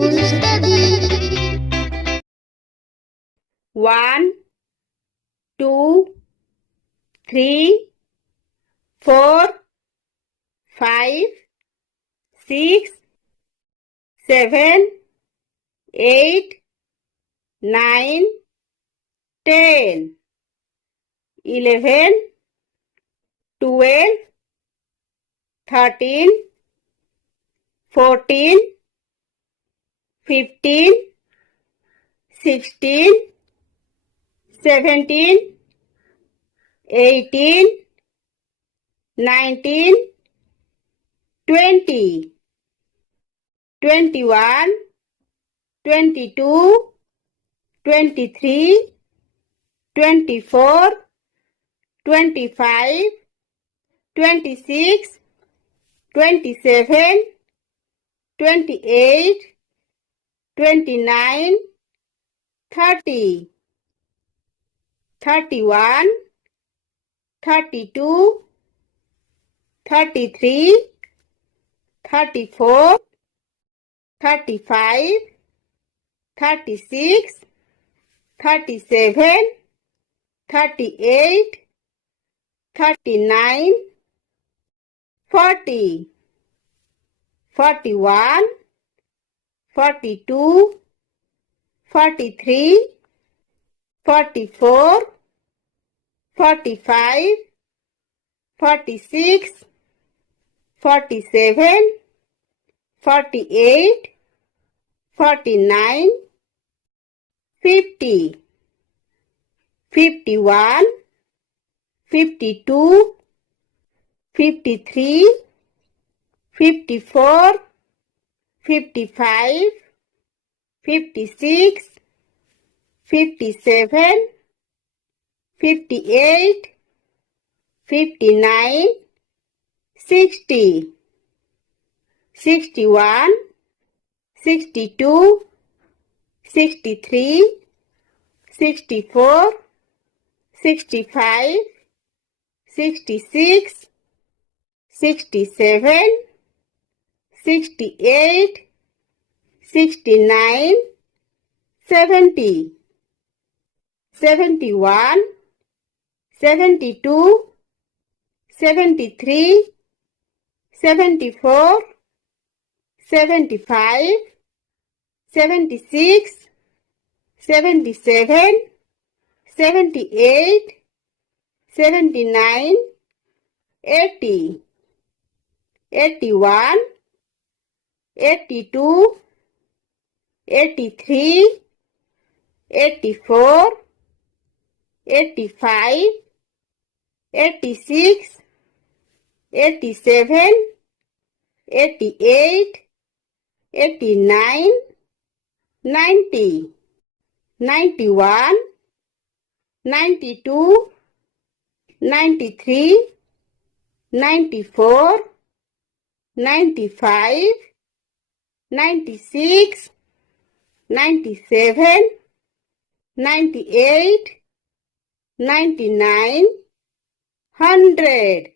to study. 1, 2, 3, 4, 5, 6, 7, 8, 9, 10, 11, 12, 13, 14, 15, 16, 17, 18, 19, 20, 21, 22, 23, 24, 25, 26, 27, 28, 29, 30, 31, 32, 33, 34, 35, 36, 37, 38, 39, 40, 41, 42, 43, 44, 45, 46, 47, 48, 49, 50, 51, 52, 53, 54, 55, 56, 57, 58, 59, 60, 61, 62, 63, 64, 65, 66, 67, 68, 69, 70, 71, 72, 73, 74, 75, 76, 77, 78, 79, 80, 81, 82, 83, 84, 85, 86, 87, 88, 89, 90, 91, 92, 93, 94, 95, 96, 97, 98, 99, 100.